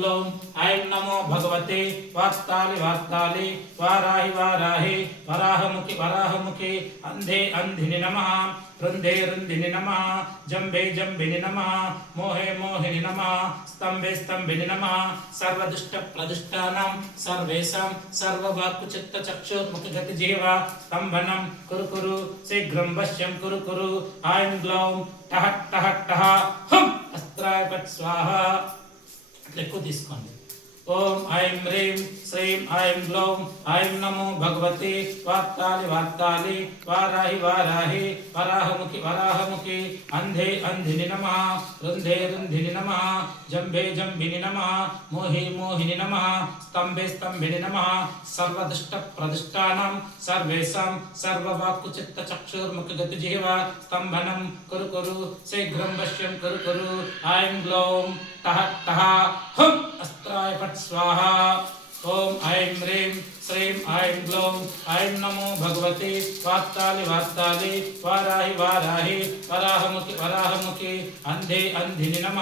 గ్లౌం ఐం నమో భగవతే. వాత్తాలి వాత్తాలి వారాహి వారాహి. వరాహముఖి వరాహముఖి. అంధే అంధిని నమ. రుంధే రుంధిని నమ. జంబే జంబిని నమ. మోహే మోహిని నమ. స్తంభే స్తంభిని నమ. సర్వదుష్ట ప్రదుష్టానం. సర్వేషాం సర్వవాక్కు చిత్త చక్షుర్ముఖ గతి జీవ. స్తంభనం. కురు కురు. శీఘ్రం వశ్యం కురు కురు. ఐం గ్లౌం. టహ టహ టహ. హం. అస్త్రాయ స్వాహ. ఎక్కువ తీసుకోండి ఓం ఐం హ్రీం శ్రీం ఐం గ్లౌం ఐం నమో భగవతి వాత్తాలి వాత్తాలి వారాహి వారాహి వరాహముఖి వరాహముఖి అంధే అంధిని నమ రుంధే రుంధిని నమ జంభే జంభిని నమ మోహి మోహిని నమ స్తంభే స్తంభిని నమ సర్వదుష్ట ప్రదిష్టానం సర్వేషాం సర్వవాక్కు చిత్త చక్షుర్ముఖ గతి జీవ స్తంభనం కురు కురు శీఘ్రం వశ్యం కురు కురు ఐం గ్లౌం టహ టహ హం అస్త్రాయ పట్ స్వాహ ఓం ఐం హ్రీం శ్రీం ఐం గ్లౌం ఐం నమో భగవతి వాత్తాలి వాత్తాలి వారాహి వారాహి వరాహముఖి వరాహముఖి అంధే అంధిని నమ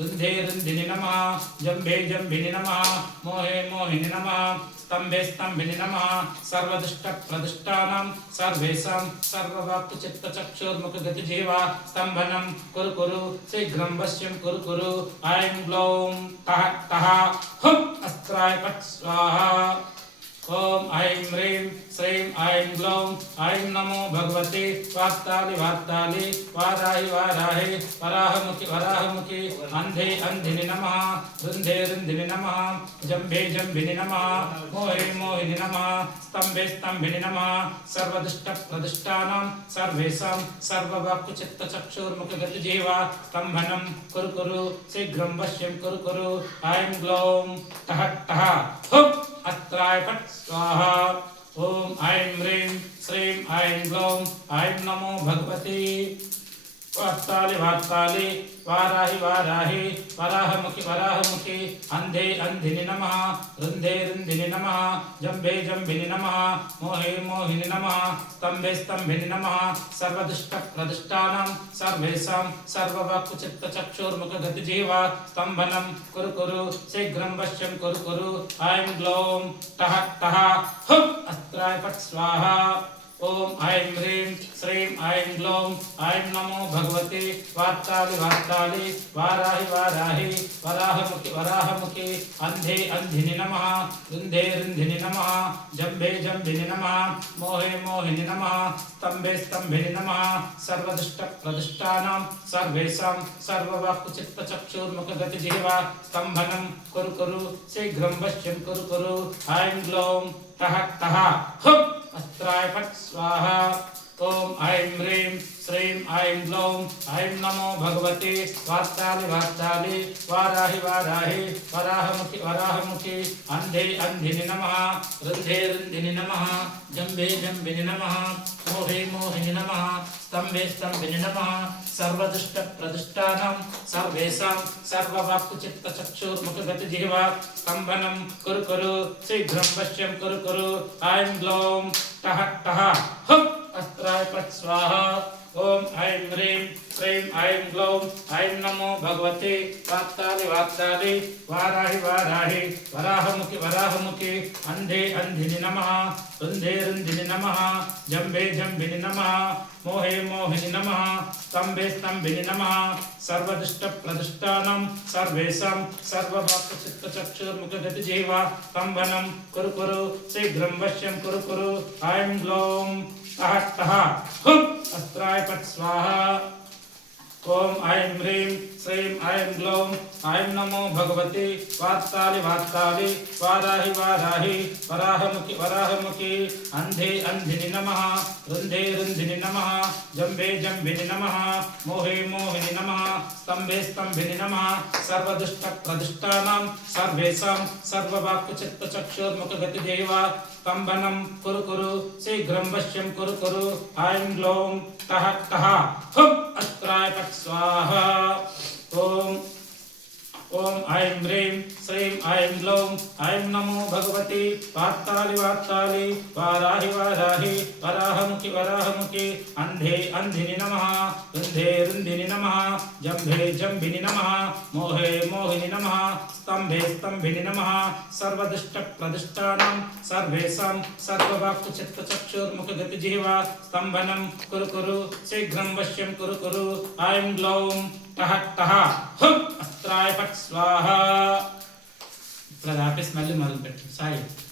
రుంధే రుంధిని నమ జంభే జంభిని నమ మోహే మోహిని నమ స్తంభే స్తంభిని నమ సర్వదుష్ట ప్రదిష్టానం సర్వేషాం సర్వవాక్కు చిత్త చక్షుర్ముఖ గతి జీవ స్తంభనం కురు కురు శీఘ్రం వశ్యం కురు కురు ఐం గ్లౌం టహ టహ ఓం ఐం హ్రీం శ్రీం ఐం గ్లౌం ఐం నమో భగవతి వాత్తాలి వాత్తాలి వారాహి వారాహి వరాహముఖి వరాహముఖి అంధే అంధిని నమ రుంధే రుంధిని నమ జంభే జంభిని నమ మోహే మోహిని నమ స్తంభే స్తంభిని నమ సర్వదుష్ట ప్రదిష్టానం సర్వేషాం సర్వవాక్కు చిత్త చక్షుర్ముఖ గతి జీవ స్తంభనం కురు కురు శీఘ్రం వశ్యం కురు కురు ఐం గ్లౌం టహ టహ హుప్ అత్రాయ పట్ స్వాహ ఓం ఐం హ్రీం శ్రీం ఐం గ్లౌం ఐం నమో వాత్సాలి వాత్సాలి వారాహి వారాహి. వరాహముఖి వరాహముఖి. అంధే అంధిని నమ. రుంధే రుంధిని నమ. జంభే జంభిని నమ. మోహే మోహిని నమ. స్తంభే స్తంభిని నమ. సర్వదుష్ట ప్రదిష్టానం. సర్వేషాం సర్వవాక్కు చిత్త చక్షుర్ముఖ గతి జీవ. స్తంభనం కురు కురు. శీఘ్రం వశ్యం కురు కురు. ఐం గ్లౌం టహ టహ హుం. అస్త్రాయ పట్ స్వాహ. ఓం ఐం హ్రీం శ్రీం ఐం గ్లౌం ఐం నమో భగవతి వాత్తాలి వాత్తాలి వారాహి వారాహి వరాహముఖి వరాహముఖి అంధే అంధిని నమ రుంధే రుంధిని నమ జంభే జంభిని నమ మోహే మోహిని నమ స్తంభే స్తంభిని నమ సర్వదుష్ట ప్రదిష్టానం సర్వేషాం సర్వవాక్కు చిత్త చక్షుర్ముఖ గతి జీవ స్తంభనం కురు కురు శీఘ్రం వశ్యం కురు కురు ఐం గ్లౌం టహ టహ హుం అస్త్రాయ పట్ స్వాహ ఓం ఐం హ్రీం శ్రీం ఐం గ్లౌం ఐం నమో భగవతి వాత్తాలి వాత్తాలి వారాహి వారాహి వరాహముఖి వరాహముఖి అంధే అంధిని నమ రుంధే రుంధిని నమ జంబే జంబిని నమ మోహే మోహిని నమ స్తంభే స్తంభిని నమ సర్వదుష్ట ప్రదిష్టానం సర్వేషాం సర్వవాక్కు చిత్త చక్షుర్ముఖ గతి జీవ స్తంభనం కురు కురు శీఘ్రం పశ్యం కురు కురు ఐం ఐం శ్రీం ఐం గ్లౌం ఐం నమో భగవతి వాత్తాలి వాత్తాలి వారాహి వారాహి వరాహముఖి వరాహముఖి అంధే అంధిని నమ రుంధే రుంధిని నమ జంబే జంభిని నమ మోహే మోహిని నమ స్తంభే స్తంభిని నమ సర్వదుష్ట ప్రదిష్టానం సర్వేశం సర్వభక్త చిత్త చక్షుర్ముఖ గతి జీవ స్తంభనం కురు కురు శీఘ్రం వశ్యం కురు కురు ఐం గ్లౌం తహ తహ హుం అస్త్రాయ పట్ స్వాహ ఓం ఐం హ్రీం శ్రీం ఐం గ్లౌం ఐం నమో భగవతి వాత్సాలి వాత్సాలి వారాహి వారాహి వరాహముఖి వరాహముఖి అంధే అంధిని నమ రుంధే రుంధిని నమ జంబే జంభిని నమ మోహే మోహిని నమ స్తంభే స్తంభిని నమ సర్వదుష్ట ప్రదుష్టానాం సర్వేషాం సర్వవాక్కు చిత్త చక్షుర్ముఖ గతి దేవ స్తంభనం కురు కురు శీఘ్రం వశ్యం కురు కురు ఐం గ్లౌం తహ తహ హుం అస్త్రాయ పట్ స్వాహ ఓం ఓం ఐం హ్రీం శ్రీం ఐం గ్లౌం ఐం నమో భగవతి వార్తాలి వార్తాలి వారాహి వారాహి వరాహముఖి వరాహముఖి అంధే అంధిని నమ రుంధే రుంధిని నమ జంభే జంభిని నమ మోహే మోహిని నమ స్తంభే స్తంభిని నమ సర్వదుష్ట ప్రదిష్టానం సర్వేషాం సర్వవాక్కు చిత్త చక్షుర్ముఖ గతి జీవ స్తంభనం కురు కురు శీఘ్రం వశ్యం కురు కురు ఐం గ్లౌం టహ టహ హుం అస్త్రాయ పట్ స్వాహ ఇప్పుడు అది ఆపేసి మళ్ళీ మొదలు పెట్టు. సాయి.